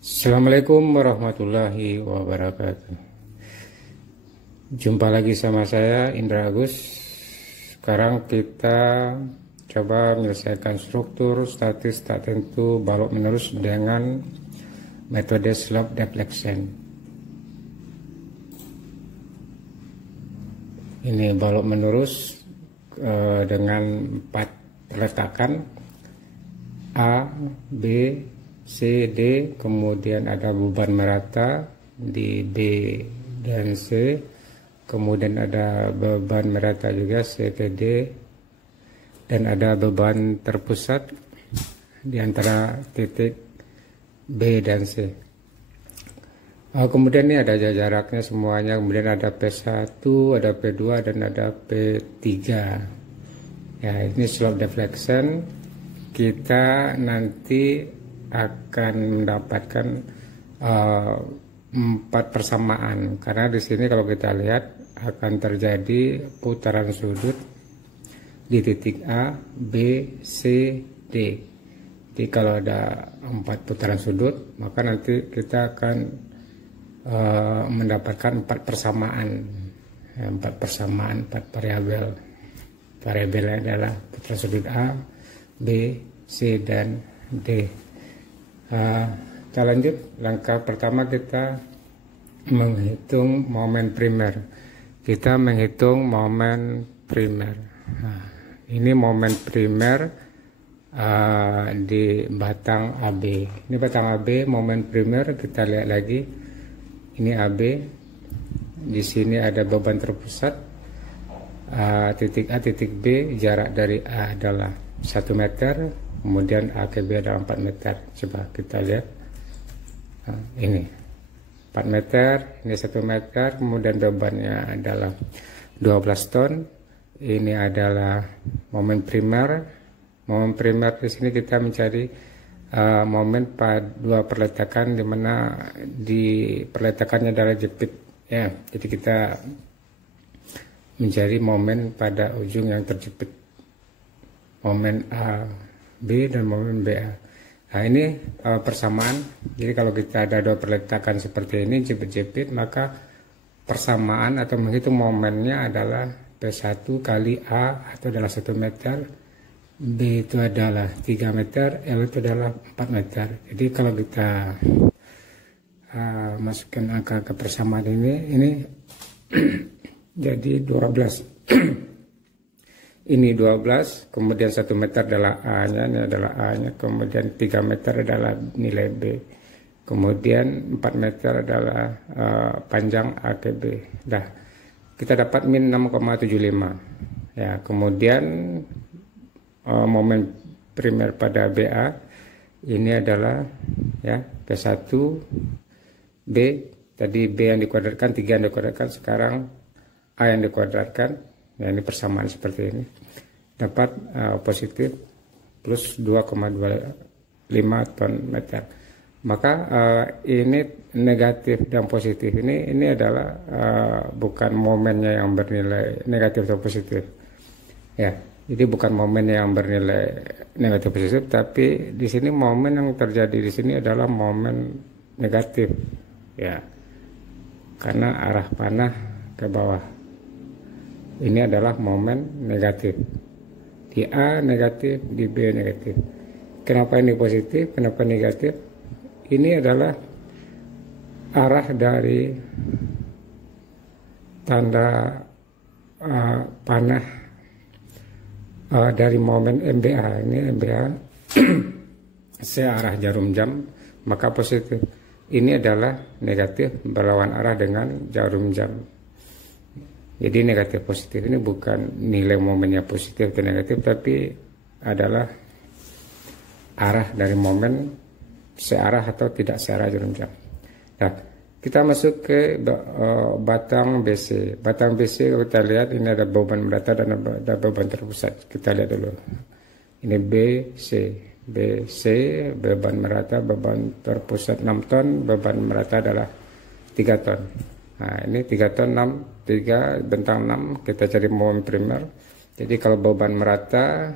Assalamualaikum warahmatullahi wabarakatuh. Jumpa lagi sama saya Indra Agus. Sekarang kita coba menyelesaikan struktur statis tak tentu balok menerus dengan metode slope deflection. Ini balok menerus dengan 4 peletakan A, B, C, D, kemudian ada beban merata di B dan C, kemudian ada beban merata juga CTD, dan ada beban terpusat di antara titik B dan C. Kemudian ini ada jaraknya semuanya, kemudian ada P1, ada P2, dan ada P3. Ya, ini slope deflection. Kita nanti akan mendapatkan 4 persamaan, karena di sini kalau kita lihat akan terjadi putaran sudut di titik A, B, C, D. Jadi kalau ada 4 putaran sudut, maka nanti kita akan mendapatkan 4 persamaan, 4 persamaan, 4 variabel. Variabelnya adalah putaran sudut A, B, C, dan D. Kita lanjut. Langkah pertama kita menghitung momen primer. Kita menghitung momen primer. Ini momen primer di batang AB. Ini batang AB, momen primer kita lihat lagi. Ini AB. Di sini ada beban terpusat. Titik A, titik B, jarak dari A adalah 1 meter. Kemudian A ke B adalah 4 meter. Coba kita lihat. Ini 4 meter, ini 1 meter, kemudian bebannya adalah 12 ton. Ini adalah momen primer. Momen primer di sini kita mencari momen pada 2 perletakan, di mana di perletakannya adalah jepit. Ya, jadi kita mencari momen pada ujung yang terjepit. Momen A B dan momen BA. Nah, ini persamaan. Jadi kalau kita ada 2 perletakan seperti ini jepit-jepit, maka persamaan atau menghitung momennya adalah P1 kali A itu adalah 1 meter, B itu adalah 3 meter, L itu adalah 4 meter. Jadi kalau kita masukkan angka ke persamaan ini jadi 12. Ini 12, kemudian 1 meter adalah A-nya, ini adalah A-nya, kemudian 3 meter adalah nilai B, kemudian 4 meter adalah panjang A ke B. Dah, kita dapat min 6,75. Ya, kemudian momen primer pada BA ini adalah ya P1 B, tadi B yang dikuadratkan, 3 yang dikuadratkan, sekarang A yang dikuadratkan. Ya, ini persamaan seperti ini. Dapat positif plus 2,25 ton meter. Maka ini negatif dan positif ini adalah bukan momennya yang bernilai negatif atau positif. Ya, jadi bukan momen yang bernilai negatif positif, tapi di sini momen yang terjadi di sini adalah momen negatif. Ya, karena arah panah ke bawah. Ini adalah momen negatif. Di A negatif, di B negatif. Kenapa ini positif? Kenapa negatif? Ini adalah arah dari tanda panah dari momen MBA. Ini MBA searah jarum jam, maka positif. Ini adalah negatif berlawan arah dengan jarum jam. Jadi negatif positif ini bukan nilai momennya positif atau negatif, tapi adalah arah dari momen searah atau tidak searah jarum jam. Nah, kita masuk ke batang BC. Batang BC kalau kita lihat ini ada beban merata dan ada beban terpusat. Kita lihat dulu. Ini BC. BC beban merata, beban terpusat 6 ton, beban merata adalah 3 ton. Nah, ini 3 ton 6, 3 bentang 6, kita cari momen primer. Jadi kalau beban merata,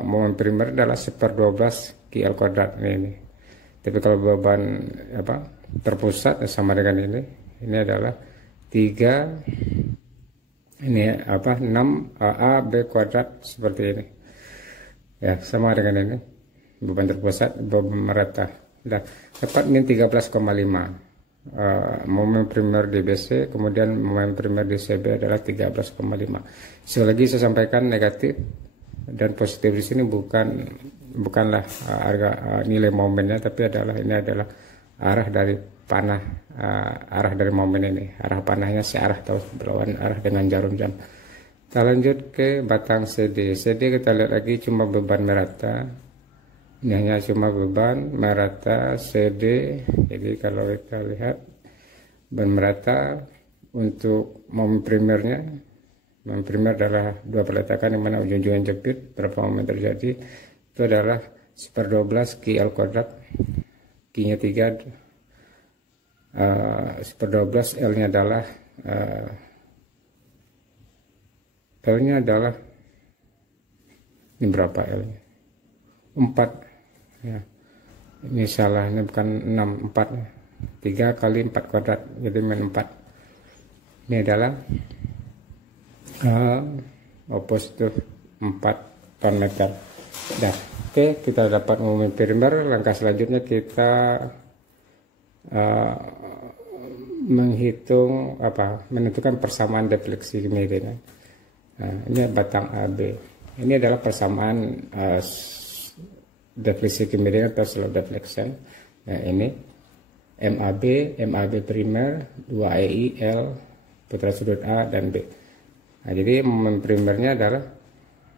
momen primer adalah 1/12 QL kuadrat ini. Tapi kalau beban terpusat sama dengan ini adalah 3 ini 6 AA B kuadrat seperti ini ya, sama dengan ini beban terpusat, beban merata. Nah, dapat min 13,5. Momen primer di BC, kemudian momen primer di CB adalah 13,5. Sekali lagi saya sampaikan, negatif dan positif di sini bukanlah nilai momennya, tapi ini adalah arah dari panah, arah dari momen ini. Arah panahnya searah atau berlawan arah dengan jarum jam. Kita lanjut ke batang CD. CD kita lihat lagi cuma beban merata. Ini hanya cuma beban merata CD. Jadi kalau kita lihat beban merata untuk momen primernya, momen primer adalah dua peletakan yang mana ujung-ujungnya jepit. Berapa momen terjadi? Itu adalah 1/12 Q L kuadrat. Q-nya 3, 1/12, L-nya adalah ini berapa L-nya? 4 ya. Ini salah, ini bukan 6, 4. 3 kali 4 kuadrat, jadi min 4. Ini adalah positif 4 ton meter. Nah, oke, kita dapat momen primer. Langkah selanjutnya kita menentukan persamaan defleksi kemiringan. Nah, ini batang AB. Ini adalah persamaan defleksi kemiringan atau slow deflection. Nah, ini MAB primer 2EI L putra sudut A dan B. Nah, jadi momen primernya adalah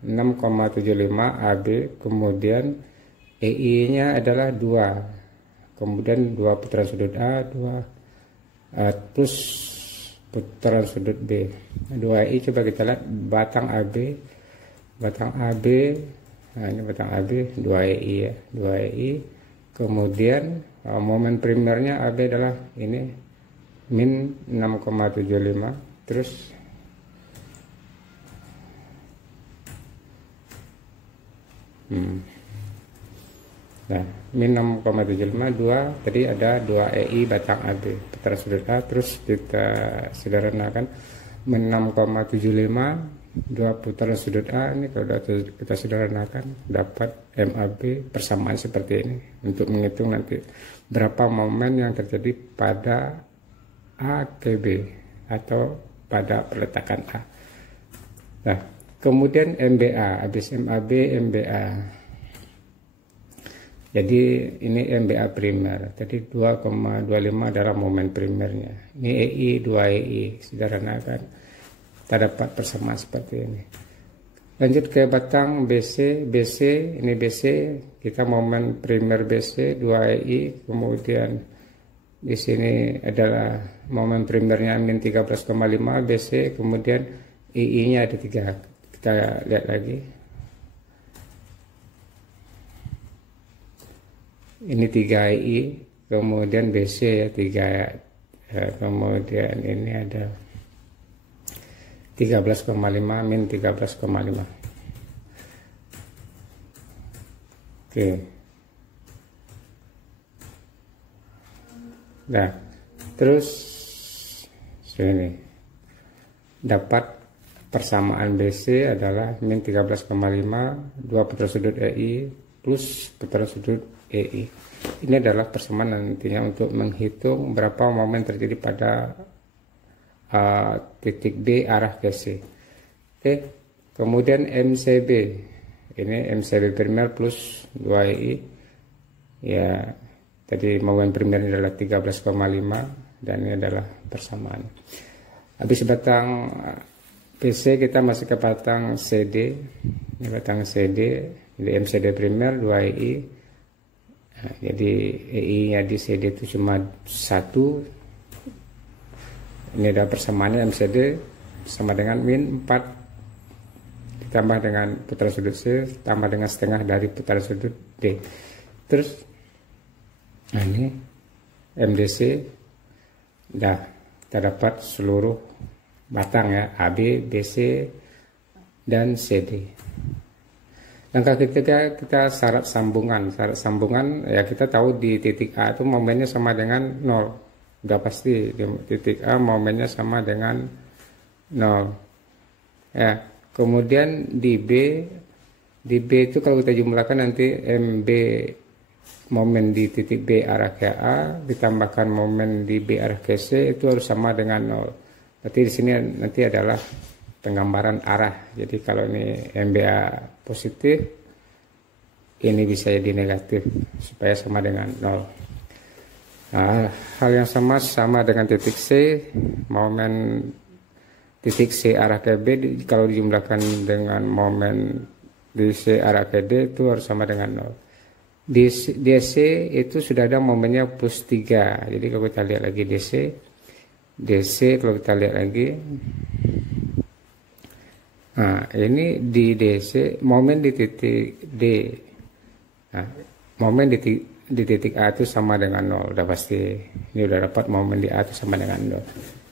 6,75 AB, kemudian EI-nya adalah 2, kemudian 2 putaran sudut A, 2 plus putaran sudut B. 2EI coba kita lihat batang AB, nah ini batang AB 2EI ya, 2EI. Kemudian momen primernya AB adalah ini min 6,75, terus nah min 6,75 2, tadi ada 2EI batang AB putaran sudut A, terus kita sederhanakan min 6,75 2 putaran sudut A. Ini kalau kita sederhanakan dapat MAB persamaan seperti ini untuk menghitung nanti berapa momen yang terjadi pada A ke B atau pada peletakan A. Nah, kemudian MBA, habis MAB MBA. Jadi ini MBA primer. Tadi 2,25 adalah momen primernya. Ini EI 2EI, sederhanakan. Kita dapat persamaan seperti ini. Lanjut ke batang BC. Ini BC, kita momen primer BC 2EI, kemudian di sini adalah momen primernya min 13,5 BC, kemudian EI-nya ada 3. Kita lihat lagi. Ini 3EI, kemudian BC ya 3, kemudian ini ada 13,5 min 13,5. Oke. Nah, terus sini dapat persamaan BC adalah min 13,5 2 putaran sudut EI plus putaran sudut EI. Ini adalah persamaan nantinya untuk menghitung berapa momen terjadi pada titik B arah ke C. Oke, kemudian MCB. Ini MCB primer plus 2EI. Ya, tadi momen primer adalah 13,5 dan ini adalah persamaan. Habis batang PC kita masuk ke batang CD. Ini batang CD, jadi MCD primer 2EI. Nah, jadi EI-nya di CD itu cuma 1. Ini ada persamaannya MCD sama dengan min 4 ditambah dengan putaran sudut C tambah dengan setengah dari putaran sudut D. Terus nah ini MDC. Nah, kita dapat seluruh batang ya, AB, BC dan CD. Langkah ketiga kita syarat sambungan. Syarat sambungan ya kita tahu di titik A itu momennya sama dengan 0. Udah pasti di titik A momennya sama dengan 0. Ya, kemudian di B itu kalau kita jumlahkan nanti MB momen di titik B arah ke A ditambahkan momen di B arah ke C itu harus sama dengan 0. Berarti di sini nanti adalah penggambaran arah. Jadi kalau ini MBA positif, ini bisa jadi negatif supaya sama dengan 0. Nah, hal yang sama dengan titik C, momen titik C arah ke B kalau dijumlahkan dengan momen di C arah ke D itu harus sama dengan 0. Di DC itu sudah ada momennya plus 3. Jadi kalau kita lihat lagi DC kalau kita lihat lagi, nah ini di DC momen di titik D, nah, momen di titik A itu sama dengan 0, udah pasti. Ini udah dapat momen di A itu sama dengan 0.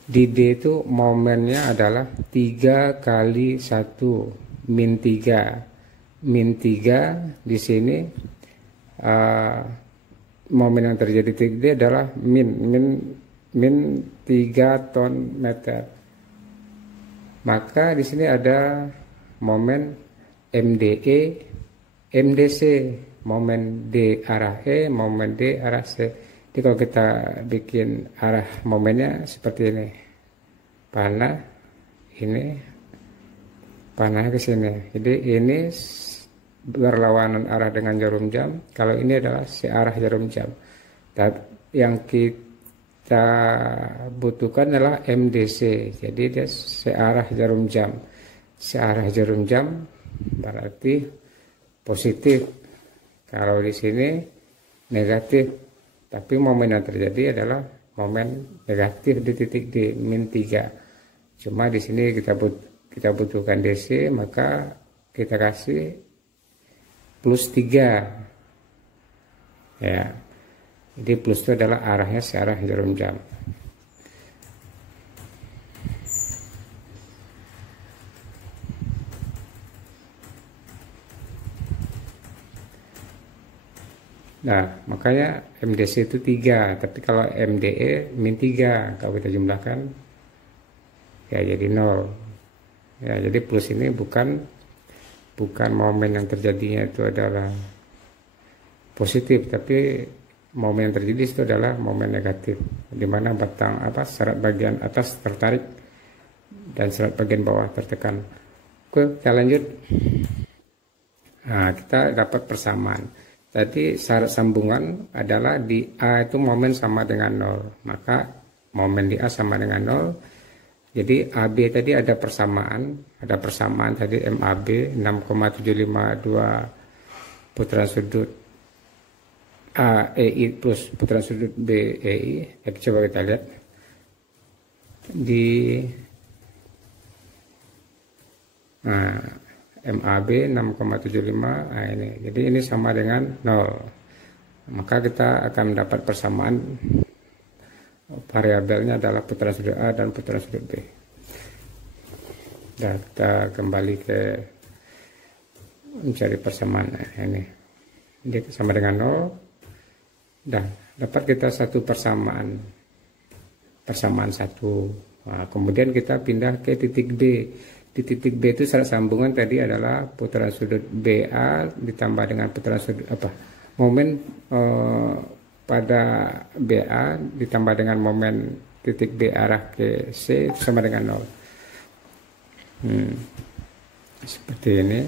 Di D itu momennya adalah 3 kali 1 min 3. Min 3 di sini momen yang terjadi di titik D adalah min 3 ton meter. Maka di sini ada momen MDE, MDC, momen D arah E, momen D arah C. Jadi kalau kita bikin arah momennya seperti ini, panah ke sini. Jadi ini berlawanan arah dengan jarum jam. Kalau ini adalah searah jarum jam. Dan yang kita butuhkan adalah MDC. Jadi dia searah jarum jam. Searah jarum jam berarti positif. Kalau di sini negatif. Tapi momen yang terjadi adalah momen negatif di titik D min 3. Cuma di sini kita butuhkan DC, maka kita kasih plus 3. Ya. Jadi plus itu adalah arahnya searah jarum jam. Nah, makanya MDC itu 3, tapi kalau MDE min 3 kalau kita jumlahkan ya jadi 0. Ya, jadi plus ini bukan momen yang terjadinya itu adalah positif, tapi momen yang terjadi itu adalah momen negatif, di mana serat bagian atas tertarik dan serat bagian bawah tertekan. Oke, kita lanjut. Nah, kita dapat persamaan. Tadi syarat sambungan adalah di A itu momen sama dengan 0. Maka momen di A sama dengan 0. Jadi AB tadi ada persamaan tadi MAB 6,752 putaran sudut AEI plus putaran sudut BEI. Coba kita lihat di MAB 6,75. Nah ini. Jadi ini sama dengan 0. Maka kita akan mendapat persamaan. Variabelnya adalah putaran sudut A dan putaran sudut B. Dan kita kembali ke mencari persamaan. Nah, ini sama dengan 0. Dan dapat kita satu persamaan 1. Nah, kemudian kita pindah ke titik B. Di titik B itu syarat sambungan tadi adalah putaran sudut BA ditambah dengan putaran sudut momen pada BA ditambah dengan momen titik B arah ke C sama dengan 0. Seperti ini.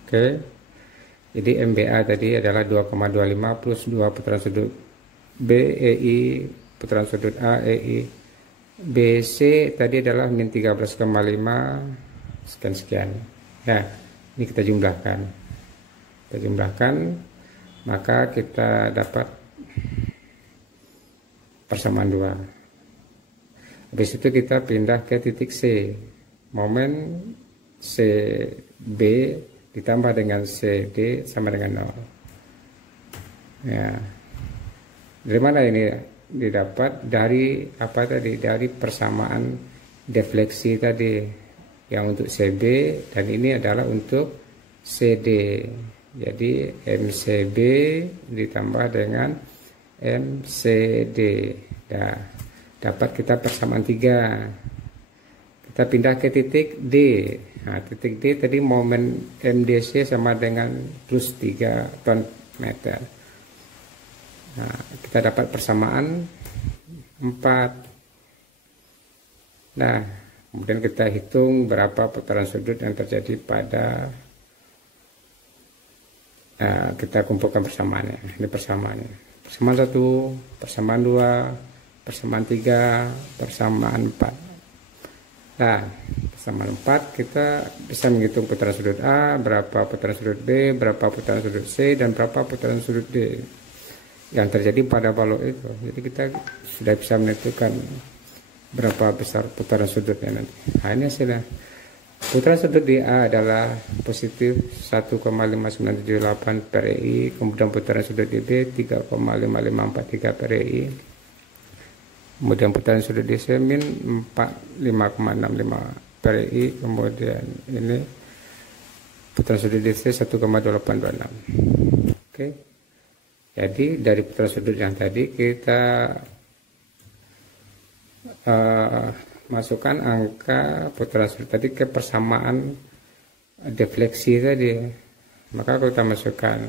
Oke. Jadi MBA tadi adalah 2,25 plus 2 putaran sudut BEI putaran sudut AEI. BC tadi adalah min 13,5 sekian. Nah, ini kita jumlahkan. Maka kita dapat persamaan 2. Habis itu kita pindah ke titik C. Momen CB ditambah dengan CD sama dengan 0. Ya. Dari mana ini? Didapat dari dari persamaan defleksi tadi. yang untuk CB, dan ini adalah untuk CD. Jadi MCB ditambah dengan MCD. Nah, dapat kita persamaan 3. Kita pindah ke titik D. Nah, titik D tadi momen MDC sama dengan plus 3 ton meter. Nah, kita dapat persamaan 4. Nah, kemudian kita hitung berapa putaran sudut yang terjadi pada, kita kumpulkan persamaannya. Ini persamaannya. Persamaan 1, persamaan 2, persamaan 3, persamaan 4. Nah, persamaan 4 kita bisa menghitung putaran sudut A, berapa putaran sudut B, berapa putaran sudut C, dan berapa putaran sudut D yang terjadi pada balok itu. Jadi kita sudah bisa menentukan berapa besar putaran sudutnya nanti. Nah, ini hasilnya. Putaran sudut di A adalah positif 1,5978 per EI, kemudian putaran sudut di B 3,5543 per EI, kemudian putaran sudut di C min 45,65 per EI, kemudian ini putaran sudut di C 1,2826. Oke. Jadi dari putaran sudut yang tadi kita masukkan angka putaran sudut tadi ke persamaan defleksi tadi. Maka kalau kita masukkan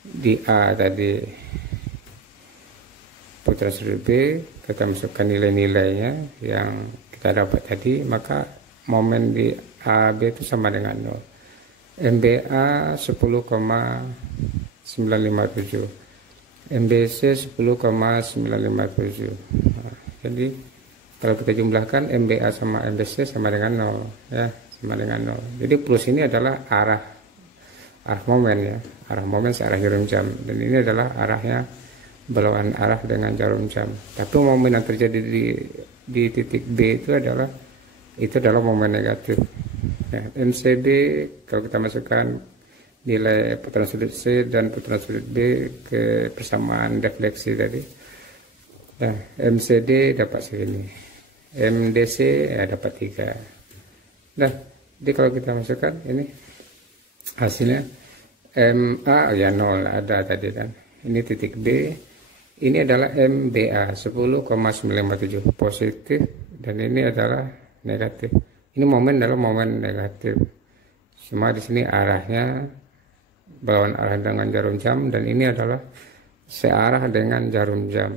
di A tadi putaran sudut B, kita masukkan nilai-nilainya yang kita dapat tadi, maka momen di AB itu sama dengan 0. MBA 10,957, MBC 10,957. Nah, jadi kalau kita jumlahkan MBA sama MBC sama dengan 0 ya, sama dengan 0. Jadi plus ini adalah arah momen ya, arah momen searah jarum jam, dan ini adalah arahnya berlawanan arah dengan jarum jam. Tapi momen yang terjadi di titik B itu adalah momen negatif. Ya, MCB kalau kita masukkan nilai putaran sudut C dan putaran sudut B ke persamaan defleksi tadi, nah, MCD dapat segini, MDC ya dapat 3. Nah, jadi kalau kita masukkan ini hasilnya, MA ya 0 ada tadi kan, ini titik B, ini adalah MBA 10,957 positif, dan ini adalah negatif. Ini momen adalah momen negatif, cuma di sini arahnya berlawanan arah dengan jarum jam, dan ini adalah searah dengan jarum jam.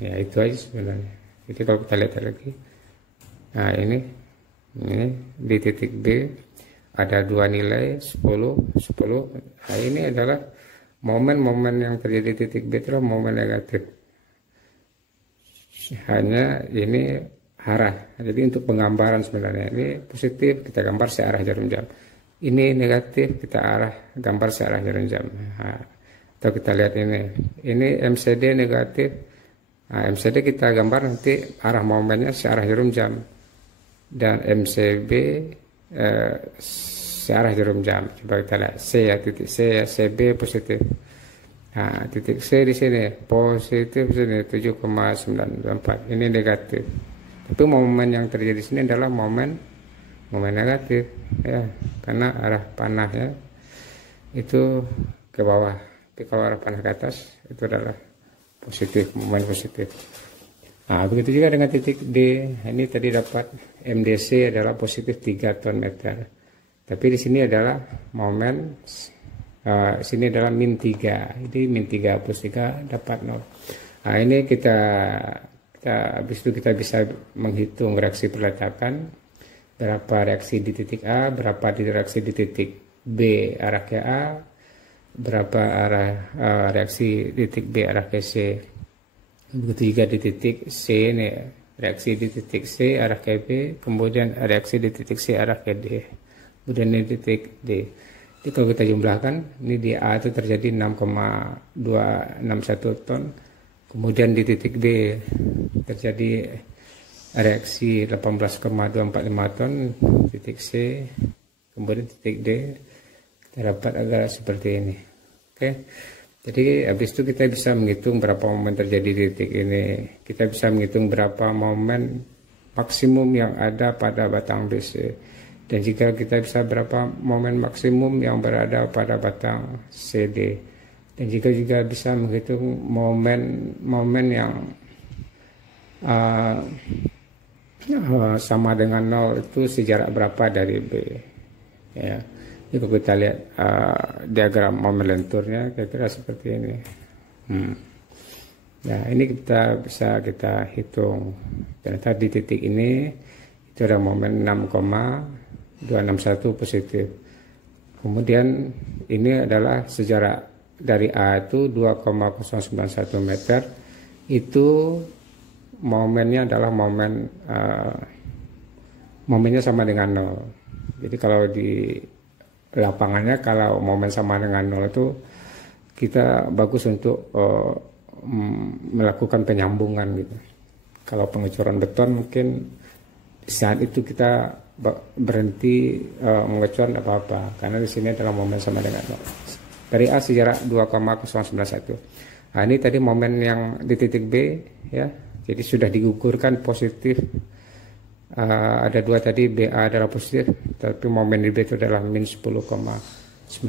Ya, itu aja sebenarnya. Jadi kalau kita lihat lagi, nah ini di titik B ada 2 nilai 10. Nah, ini adalah momen-momen yang terjadi di titik B itu adalah momen negatif. Hanya ini arah. Jadi untuk penggambaran sebenarnya ini positif kita gambar searah jarum jam. Ini negatif kita gambar searah jarum jam. Nah, atau kita lihat ini MCD negatif. Nah, MCD kita gambar nanti arah momennya searah jarum jam, dan MCB searah jarum jam. Coba kita lihat C ya, titik C ya, CB positif. Nah, titik C di sini positif, sini 7,924. Ini negatif. Tapi momen yang terjadi di sini adalah momen negatif ya, karena arah panahnya itu ke bawah. Tapi kalau arah panah ke atas itu adalah positif, momen positif. Nah, begitu juga dengan titik D. Ini tadi dapat MDC adalah positif 3 ton meter. Tapi di sini adalah momen sini adalah min 3. Jadi min 3 plus 3 dapat 0. Nah, ini kita habis itu kita bisa menghitung reaksi perletakan, berapa reaksi di titik A, berapa reaksi di titik B arah ke A, berapa arah reaksi di titik B arah ke C. Begitu juga di titik C ini, reaksi di titik C arah ke B, kemudian reaksi di titik C arah ke D, kemudian di titik D. Jadi kalau kita jumlahkan, ini di A itu terjadi 6,261 ton, kemudian di titik B terjadi reaksi 18,245 ton, titik C, kemudian titik D kita dapat agak seperti ini. Oke, jadi habis itu kita bisa menghitung berapa momen terjadi di titik ini. Kita bisa menghitung berapa momen maksimum yang ada pada batang BC. Dan jika kita bisa berapa momen maksimum yang berada pada batang CD. Dan jika juga bisa menghitung momen yang sama dengan 0 itu sejarak berapa dari B. Ya, jika kita lihat diagram momen lenturnya kira-kira seperti ini. Nah, ini bisa kita hitung. Ternyata di titik ini itu ada momen 6,261 positif. Kemudian ini adalah sejarak dari A itu 2,091 meter. Itu momennya adalah momennya sama dengan 0. Jadi kalau di lapangannya kalau momen sama dengan 0 itu kita bagus untuk melakukan penyambungan gitu. Kalau pengecoran beton mungkin saat itu kita berhenti mengecor tidak apa-apa karena di sini adalah momen sama dengan 0. Dari A sejarak 2,091. Nah, ini tadi momen yang di titik B ya. Jadi sudah digugurkan positif. Ada dua tadi, BA adalah positif, tapi momen di B itu adalah min 10,956,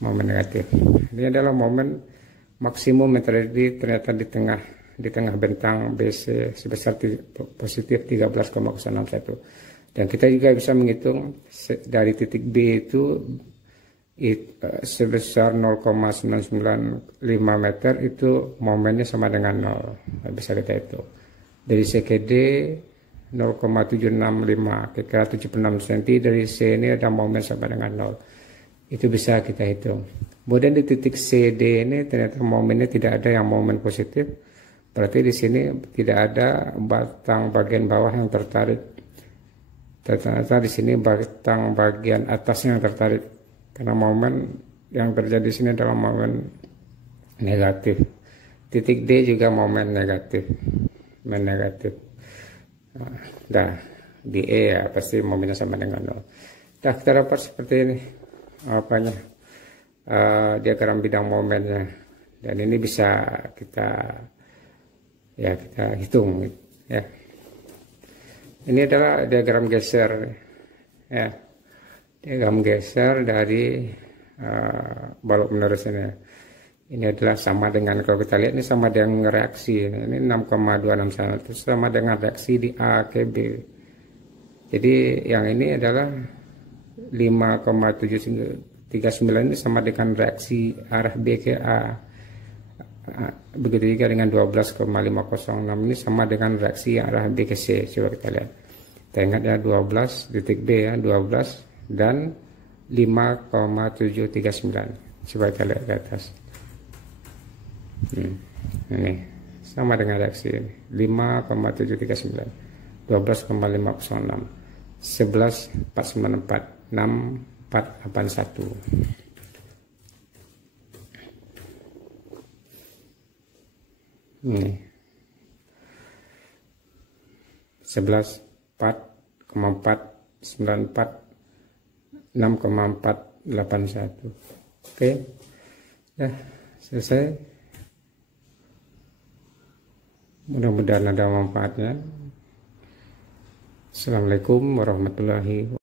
momen negatif. Ini adalah momen maksimum yang terjadi ternyata di tengah bentang BC sebesar positif 13,061. Dan kita juga bisa menghitung dari titik B itu sebesar 0,995 meter itu momennya sama dengan 0. Bisa kita hitung. Dari C ke D 0,765 kira-kira 76 cm, dari C ini ada momen sama dengan 0. Itu bisa kita hitung. Kemudian di titik CD ini ternyata momennya tidak ada yang momen positif. Berarti di sini tidak ada batang bagian bawah yang tertarik. Ternyata di sini batang bagian atasnya yang tertarik. Karena momen yang terjadi di sini adalah momen negatif. Titik D juga momen negatif. Momen negatif. Nah, di E ya pasti momennya sama dengan 0. Nah, kita dapat seperti ini diagram bidang momennya, dan ini bisa kita hitung ya. Ini adalah diagram geser ya, diagram geser dari balok menerus ini. Ini adalah sama dengan, kalau kita lihat ini sama dengan reaksi ini 6,261 itu sama dengan reaksi di A ke B. Jadi yang ini adalah 5,739 ini sama dengan reaksi arah B ke A. Begitu juga dengan 12,506 ini sama dengan reaksi arah B ke C. Coba kita lihat. Kita ingat ya 12 titik B ya, 12 dan 5,739. Coba kita lihat ke atas. Ini sama dengan reaksi ini 5,739, 12,506, 11,494, 6,481. Ini 11,4,494, 6,481. Oke, ya selesai. Mudah-mudahan ada manfaatnya. Assalamualaikum warahmatullahi wabarakatuh.